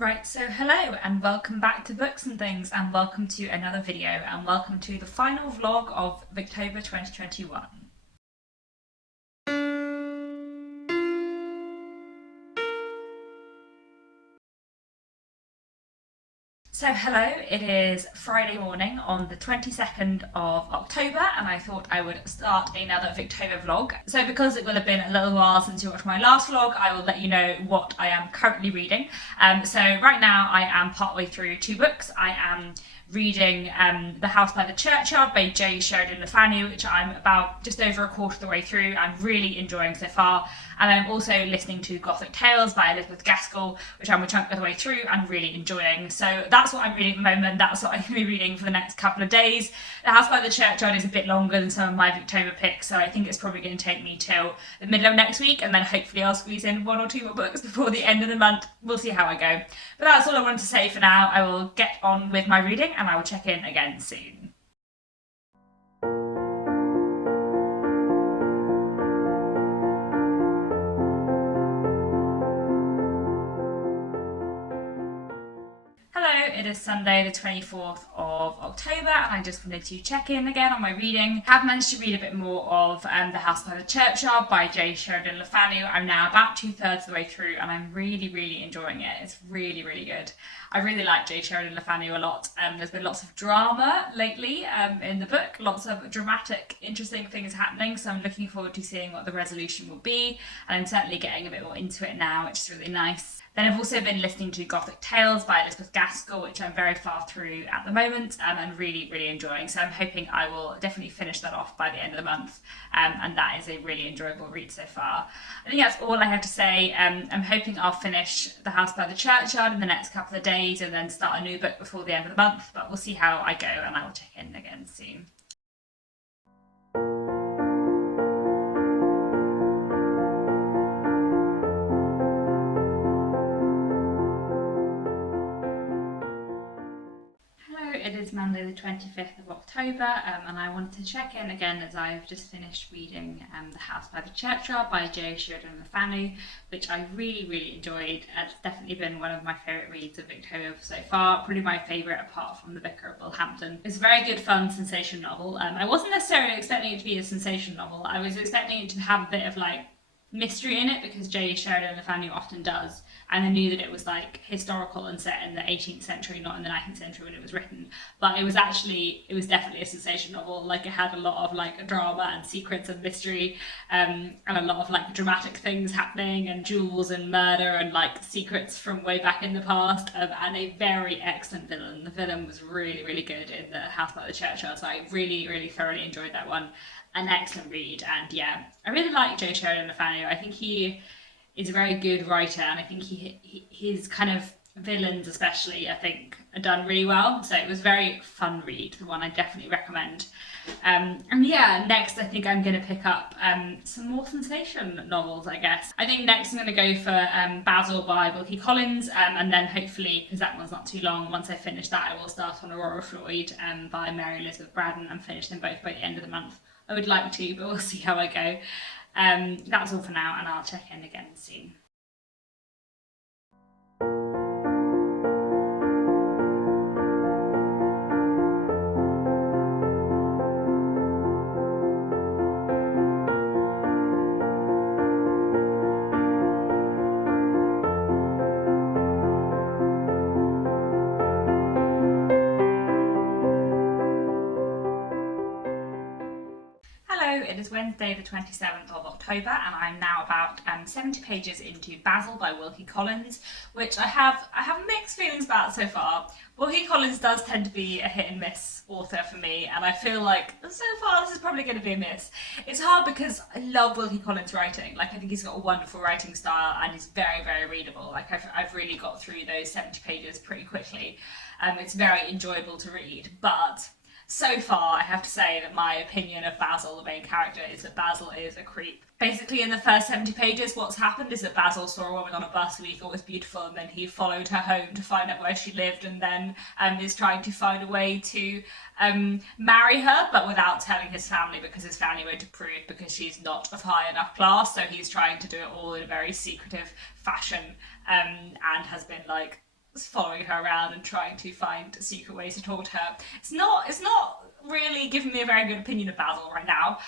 Right, so hello and welcome back to Books and Things, and welcome to another video, and welcome to the final vlog of Victober 2021. So hello, it is Friday morning on the 22nd of October, and I thought I would start another Victober vlog. So because it will have been a little while since you watched my last vlog, I will let you know what I am currently reading. So right now I am partway through two books. I am reading The House by the Churchyard by J. Sheridan Le Fanu, which I'm about just over a quarter of the way through. I'm really enjoying so far. And I'm also listening to Gothic Tales by Elizabeth Gaskell, which I'm a chunk of the way through and really enjoying. So that's what I'm reading at the moment. That's what I'm going to be reading for the next couple of days. The House by the Churchyard is a bit longer than some of my Victober picks, so I think it's probably going to take me till the middle of next week, and then hopefully I'll squeeze in one or two more books before the end of the month. We'll see how I go. But that's all I wanted to say for now. I will get on with my reading and I will check in again soon. Hello, it is Sunday the 24th of October, and I just wanted to check in again on my reading. I've managed to read a bit more of The House by the Churchyard by J. Sheridan Le Fanu. I'm now about 2/3 of the way through and I'm really enjoying it. It's really good. I really like J. Sheridan Le Fanu a lot. There's been lots of drama lately in the book, lots of dramatic, interesting things happening, so I'm looking forward to seeing what the resolution will be, and I'm certainly getting a bit more into it now, which is really nice. Then I've also been listening to Gothic Tales by Elizabeth Gaskell, which I'm very far through at the moment and really enjoying. So I'm hoping I will definitely finish that off by the end of the month. And that is a really enjoyable read so far. I think that's all I have to say. I'm hoping I'll finish The House by the Churchyard in the next couple of days and then start a new book before the end of the month. But we'll see how I go, and I will check in again soon. It is Monday the 25th of October, and I wanted to check in again as I have just finished reading The House by the Churchyard by J. Sheridan Le Fanu, which I really enjoyed. It's definitely been one of my favourite reads of Victober so far, probably my favourite apart from The Vicar of Bullhampton. It's a very good fun sensation novel. I wasn't necessarily expecting it to be a sensation novel. I was expecting it to have a bit of like mystery in it, because J. Sheridan Le Fanu often does, and I knew that it was like historical and set in the 18th century, not in the 19th century when it was written. But it was definitely a sensation novel. Like, it had a lot of like drama and secrets and mystery, and a lot of like dramatic things happening, and jewels and murder and like secrets from way back in the past, and a very excellent villain. The villain was really good in The House by the Churchyard, so I really thoroughly enjoyed that one. An excellent read, and yeah, I really like J. Sheridan Le Fanu. I think he is a very good writer, and I think his kind of villains especially, I think, are done really well. So it was a very fun read, the one I definitely recommend. And yeah, next I think I'm going to pick up some more sensation novels, I guess. I think next I'm going to go for Basil by Wilkie Collins, and then hopefully, because that one's not too long, once I finish that I will start on Aurora Floyd by Mary Elizabeth Braddon and finish them both by the end of the month. I would like to, but we'll see how I go. That's all for now, and I'll check in again soon. It is Wednesday the 27th of October, and I'm now about 70 pages into Basil by Wilkie Collins, which I have mixed feelings about so far. Wilkie Collins does tend to be a hit and miss author for me, and I feel like so far this is probably going to be a miss. It's hard because I love Wilkie Collins' writing. Like, I think he's got a wonderful writing style and he's very readable. Like, I've really got through those 70 pages pretty quickly. It's very enjoyable to read, but so far, I have to say that my opinion of Basil, the main character, is that Basil is a creep. Basically, in the first 70 pages, what's happened is that Basil saw a woman on a bus who he thought was beautiful, and then he followed her home to find out where she lived, and then is trying to find a way to marry her, but without telling his family, because his family won't approve, because she's not of high enough class. So he's trying to do it all in a very secretive fashion, and has been like following her around and trying to find secret ways to talk to her. It's not really giving me a very good opinion of Basil right now.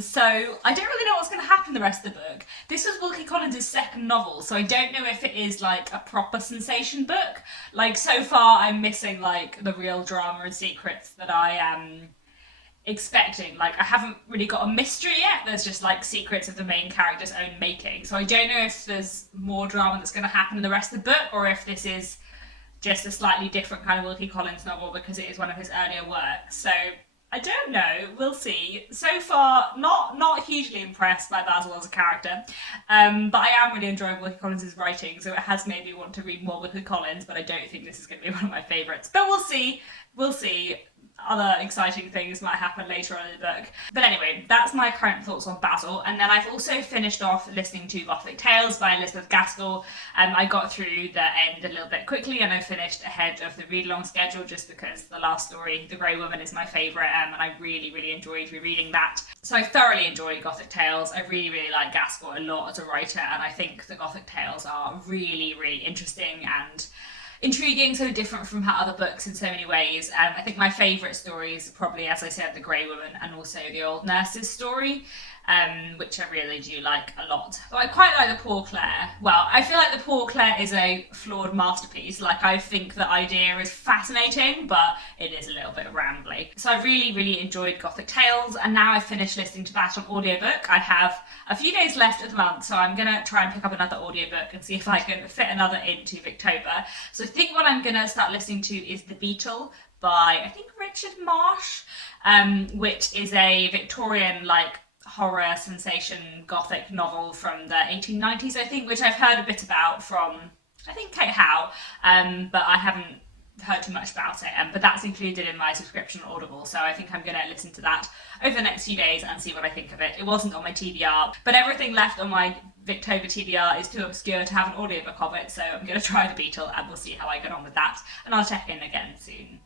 So I don't really know what's going to happen in the rest of the book. This was Wilkie Collins' second novel, so I don't know if it is like a proper sensation book. Like so far, I'm missing like the real drama and secrets that I am expecting. Like I haven't really got a mystery yet. There's just like secrets of the main character's own making. So I don't know if there's more drama that's going to happen in the rest of the book, or if this is just a slightly different kind of Wilkie Collins novel because it is one of his earlier works. So I don't know. We'll see. So far, not hugely impressed by Basil as a character, but I am really enjoying Wilkie Collins' writing. So it has made me want to read more Wilkie Collins. But I don't think this is going to be one of my favourites. But we'll see. We'll see. Other exciting things might happen later on in the book. But anyway, that's my current thoughts on Basil. And then I've also finished off listening to Gothic Tales by Elizabeth Gaskell. I got through the end a little bit quickly and I finished ahead of the read-along schedule just because the last story, The Grey Woman, is my favourite, and I really, really enjoyed rereading that. So I thoroughly enjoyed Gothic Tales. I really, really like Gaskell a lot as a writer, and I think the Gothic Tales are really, really interesting and intriguing, so different from her other books in so many ways. I think my favourite stories are probably, as I said, The Grey Woman and also the Old Nurse's story, which I really do like a lot. But I quite like The Poor Clare. Well, I feel like The Poor Clare is a flawed masterpiece. Like, I think the idea is fascinating, but it is a little bit rambly. So I really, really enjoyed Gothic Tales, and now I've finished listening to that on audiobook. I have a few days left of the month, so I'm going to try and pick up another audiobook and see if I can fit another into Victober. So I think what I'm going to start listening to is The Beetle by, I think, Richard Marsh, which is a Victorian, like, horror sensation gothic novel from the 1890s, I think, which I've heard a bit about from, I think, Kate Howe, but I haven't heard too much about it, but that's included in my subscription on Audible, so I think I'm going to listen to that over the next few days and see what I think of it. It wasn't on my TBR, but everything left on my Victober TBR is too obscure to have an audiobook of it, so I'm going to try The Beetle and we'll see how I get on with that, and I'll check in again soon.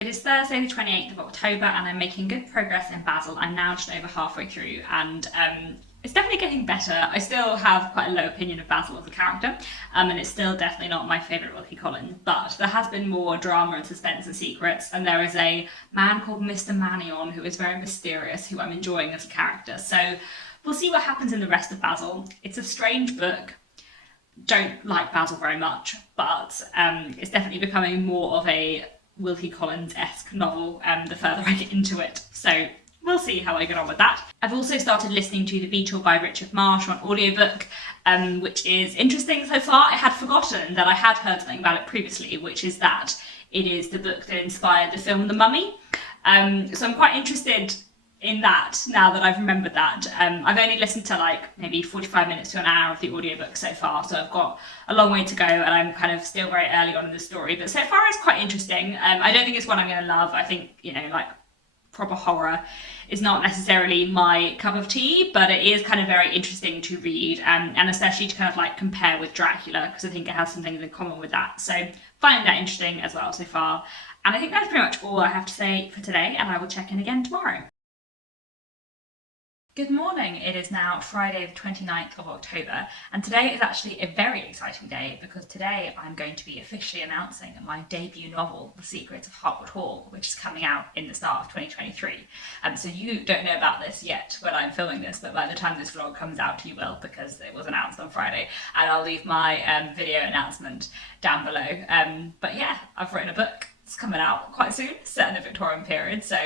It is Thursday the 28th of October and I'm making good progress in Basil. I'm now just over halfway through, and it's definitely getting better. I still have quite a low opinion of Basil as a character, and it's still definitely not my favourite Wilkie Collins, but there has been more drama and suspense and secrets, and there is a man called Mr. Mannion who is very mysterious, who I'm enjoying as a character. So we'll see what happens in the rest of Basil. It's a strange book. Don't like Basil very much, but it's definitely becoming more of a Wilkie Collins-esque novel the further I get into it. So we'll see how I get on with that. I've also started listening to The Beetle by Richard Marsh on audiobook, which is interesting so far. I had forgotten that I had heard something about it previously, which is that it is the book that inspired the film The Mummy. So I'm quite interested in that now that I've remembered that. I've only listened to like maybe 45 minutes to an hour of the audiobook so far, so I've got a long way to go and I'm kind of still very early on in the story, but so far it's quite interesting. I don't think it's one I'm going to love. I think, you know, like proper horror is not necessarily my cup of tea, but it is kind of very interesting to read, and especially to kind of like compare with Dracula, because I think it has some things in common with that. So finding that interesting as well so far. And I think that's pretty much all I have to say for today, and I will check in again tomorrow. Good morning, it is now Friday the 29th of October, and today is actually a very exciting day because today I'm going to be officially announcing my debut novel, The Secrets of Hartwood Hall, which is coming out in the start of 2023. So you don't know about this yet when I'm filming this, but by the time this vlog comes out you will, because it was announced on Friday, and I'll leave my video announcement down below. But yeah, I've written a book, it's coming out quite soon, set in the Victorian period, so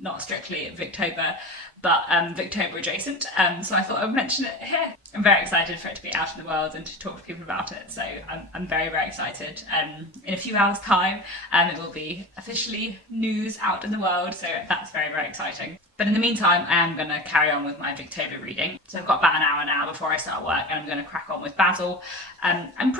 not strictly Victober, but Victober adjacent, so I thought I would mention it here. I'm very excited for it to be out in the world and to talk to people about it, so I'm very, very excited. In a few hours' time, it will be officially news out in the world, so that's very, very exciting. But in the meantime, I am going to carry on with my Victober reading. So I've got about an hour now before I start work, and I'm going to crack on with Basil. I'm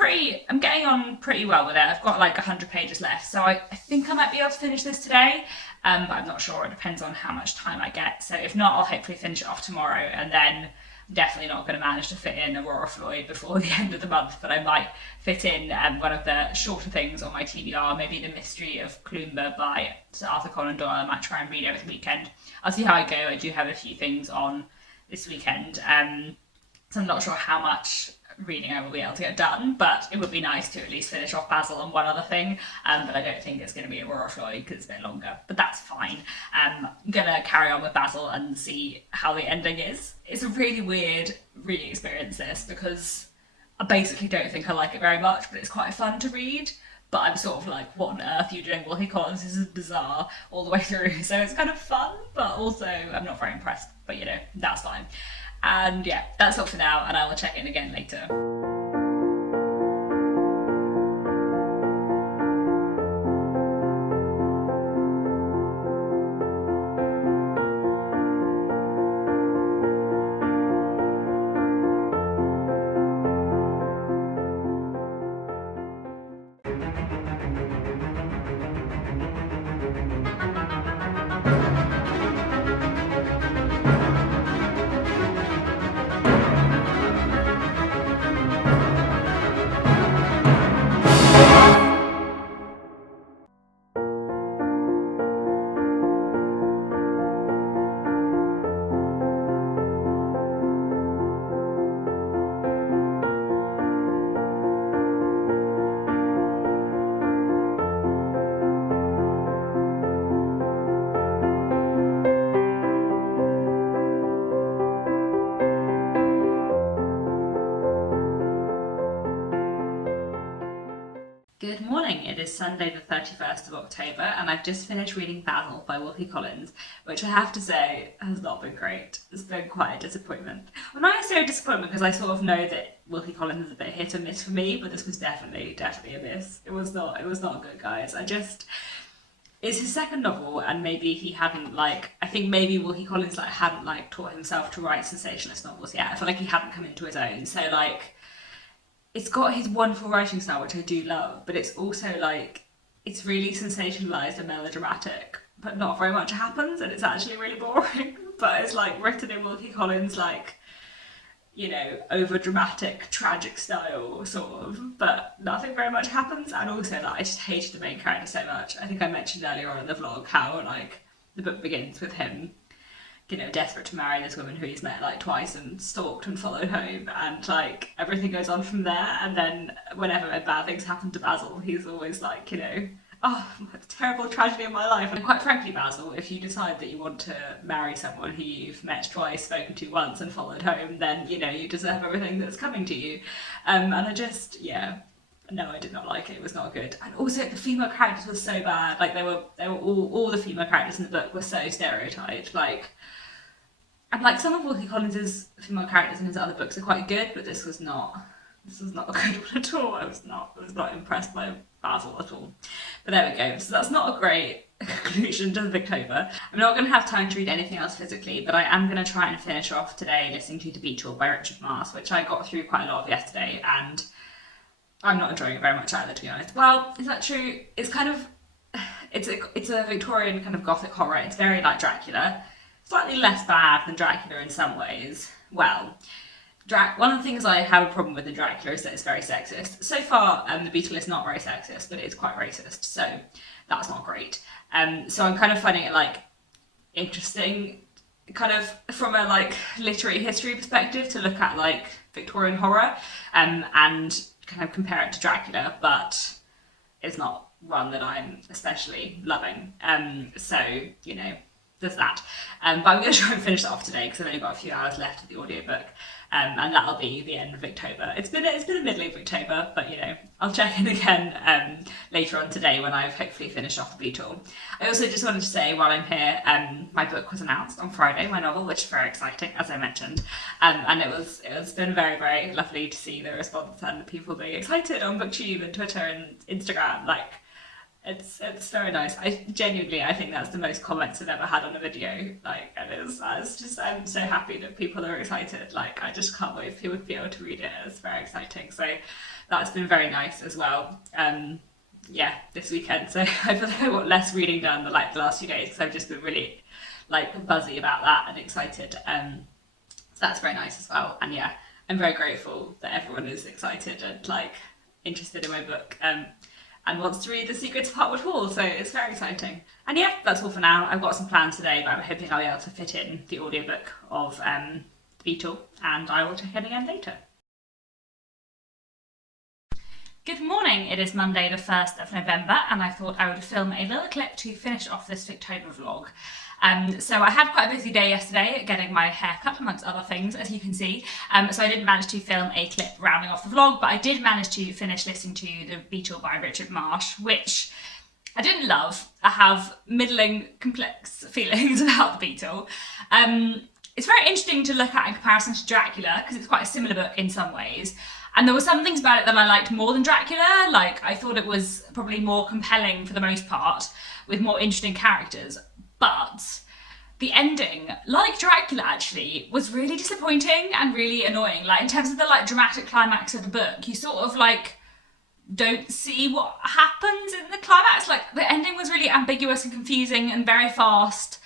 getting on pretty well with it. I've got like 100 pages left, so I think I might be able to finish this today. But I'm not sure, it depends on how much time I get. So if not, I'll hopefully finish it off tomorrow, and then definitely not going to manage to fit in Aurora Floyd before the end of the month, but I might fit in one of the shorter things on my TBR, maybe The Mystery of Clumber by Sir Arthur Conan Doyle. I might try and read over the weekend. I'll see how I go. I do have a few things on this weekend, so I'm not sure how much reading I will be able to get done, but it would be nice to at least finish off Basil and one other thing, but I don't think it's going to be Aurora Floyd because it's a bit longer, but that's fine. I'm going to carry on with Basil and see how the ending is. It's a really weird reading experience, this, because I basically don't think I like it very much, but it's quite fun to read. But I'm sort of like, what on earth are you doing, Wilkie Collins? This is bizarre all the way through. So it's kind of fun, but also I'm not very impressed. But you know, that's fine. And yeah, that's all for now, and I will check in again later. Good morning, it is Sunday the 31st of October and I've just finished reading Basil by Wilkie Collins, which I have to say has not been great. It's been quite a disappointment. Well, not necessarily a disappointment because I sort of know that Wilkie Collins is a bit hit or miss for me, but this was definitely a miss. It was not good, guys. It's his second novel, and maybe he hadn't I think maybe Wilkie Collins hadn't taught himself to write sensationalist novels yet. I feel like he hadn't come into his own, so it's got his wonderful writing style, which I do love, but it's also it's really sensationalized and melodramatic, but not very much happens, and it's actually really boring. But it's written in Wilkie Collins over dramatic, tragic style, sort of, but nothing very much happens. And also I just hated the main character so much. I think I mentioned earlier on in the vlog how the book begins with him desperate to marry this woman who he's met twice and stalked and followed home, and everything goes on from there. And then whenever bad things happen to Basil, he's always oh, terrible tragedy in my life. And quite frankly, Basil, if you decide that you want to marry someone who you've met twice, spoken to once and followed home, then you deserve everything that's coming to you. And I just, yeah, no, I did not like it. It was not good. And also the female characters were so bad. They were all the female characters in the book were so stereotyped. And some of Wilkie Collins's female characters in his other books are quite good, but this was not a good one at all. I was not impressed by Basil at all. But there we go. So that's not a great conclusion to Victober. I'm not going to have time to read anything else physically, but I am going to try and finish off today listening to The Beach by Richard Marsh, which I got through quite a lot of yesterday, and I'm not enjoying it very much either, to be honest. Well, is that true? It's it's a Victorian kind of Gothic horror. It's very like Dracula. Slightly less bad than Dracula in some ways. Well, one of the things I have a problem with in Dracula is that it's very sexist. So far, The Beetle is not very sexist, but it's quite racist, so that's not great. So I'm kind of finding it interesting, kind of from a literary history perspective, to look at Victorian horror and kind of compare it to Dracula, but it's not one that I'm especially loving. So there's that. But I'm going to try and finish that off today because I've only got a few hours left of the audiobook, and that'll be the end of Victober. It's been a middling Victober, but I'll check in again later on today when I've hopefully finished off The Beetle. I also just wanted to say while I'm here, my book was announced on Friday, my novel, which is very exciting, as I mentioned, and it's been very, very lovely to see the response and people being excited on BookTube and Twitter and Instagram. It's very nice. I think that's the most comments I've ever had on a video. I'm so happy that people are excited. I just can't wait for people to be able to read it. It's very exciting. So that's been very nice as well. This weekend. So I feel like I got less reading done than the last few days because I've just been really buzzy about that and excited. So that's very nice as well. And yeah, I'm very grateful that everyone is excited and like interested in my book and wants to read The Secrets of Hartwood Hall, so it's very exciting. And yeah, that's all for now. I've got some plans today, but I'm hoping I'll be able to fit in the audiobook of The Beetle, and I will check in again later. Good morning, it is Monday the 1st of November and I thought I would film a little clip to finish off this Victober vlog. So I had quite a busy day yesterday getting my hair cut amongst other things, as you can see, so I didn't manage to film a clip rounding off the vlog, but I did manage to finish listening to The Beetle by Richard Marsh, which I didn't love. I have middling complex feelings about The Beetle. It's very interesting to look at in comparison to Dracula because it's quite a similar book in some ways. And there were some things about it that I liked more than Dracula. Like, I thought it was probably more compelling for the most part, with more interesting characters. But the ending, like Dracula actually, was really disappointing and really annoying. Like, in terms of the like dramatic climax of the book, you sort of like don't see what happens in the climax. Like, the ending was really ambiguous and confusing and very fast.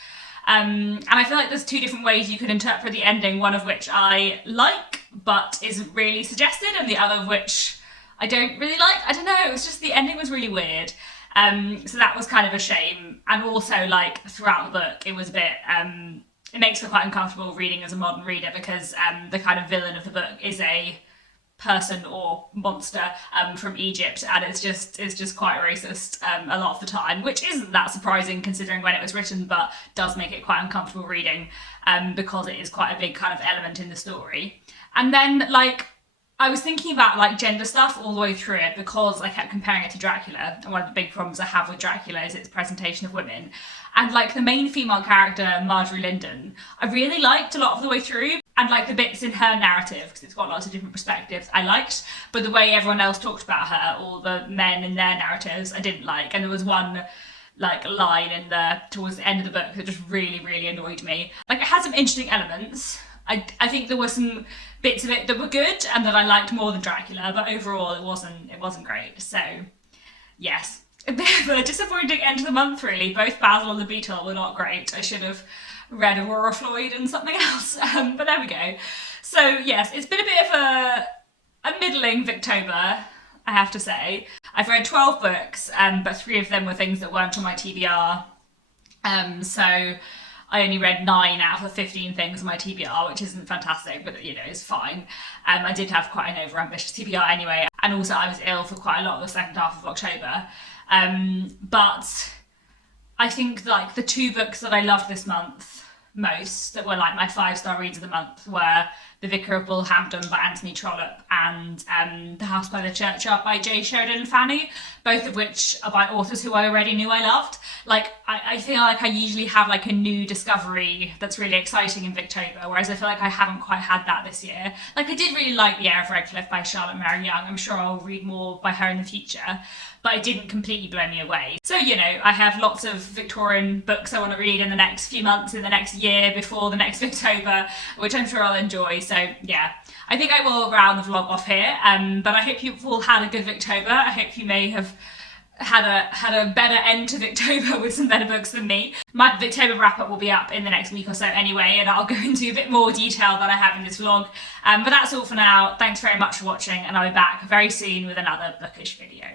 And I feel like there's two different ways you could interpret the ending, one of which I like but isn't really suggested, and the other of which I don't really like. I don't know, it was just the ending was really weird. So that was kind of a shame. And also, like, throughout the book, it was a bit, it makes me quite uncomfortable reading as a modern reader because the kind of villain of the book is a person or monster from Egypt, and it's just quite racist a lot of the time, which isn't that surprising considering when it was written, but does make it quite uncomfortable reading because it is quite a big kind of element in the story. And then, like, I was thinking about like gender stuff all the way through it because I kept comparing it to Dracula, and one of the big problems I have with Dracula is its presentation of women. And like the main female character, Marjorie Linden, I really liked a lot of the way through, and like the bits in her narrative, because it's got lots of different perspectives, I liked, but the way everyone else talked about her, all the men in their narratives, I didn't like. And there was one like line in the towards the end of the book that just really annoyed me. Like, it had some interesting elements. I think there were some bits of it that were good and that I liked more than Dracula, but overall it wasn't great. So yes, a bit of a disappointing end to the month really. Both Basil and the Beetle were not great. I should have read Aurora Floyd and something else, but there we go. So yes, it's been a bit of a middling Victober, I have to say. I've read 12 books, but 3 of them were things that weren't on my TBR. So I only read 9 out of the 15 things on my TBR, which isn't fantastic, but you know, it's fine. I did have quite an over-ambitious TBR anyway, and also I was ill for quite a lot of the second half of October. But I think like the 2 books that I loved this month most, that were like my 5-star reads of the month, were The Vicar of Bullhampton by Anthony Trollope and The House by the Churchyard by J. Sheridan Fanny, both of which are by authors who I already knew I loved. Like, I feel like I usually have like a new discovery that's really exciting in Victober, whereas I feel like I haven't quite had that this year. Like, I did really like The Heir of Redcliffe by Charlotte Mary Young. I'm sure I'll read more by her in the future, but it didn't completely blow me away. So, you know, I have lots of Victorian books I want to read in the next few months, in the next year, before the next Victober, which I'm sure I'll enjoy. So yeah, I think I will round the vlog off here, but I hope you've all had a good Victober. I hope you may have had a better end to Victober with some better books than me. My Victober wrap-up will be up in the next week or so anyway, and I'll go into a bit more detail than I have in this vlog. But that's all for now. Thanks very much for watching, and I'll be back very soon with another bookish video.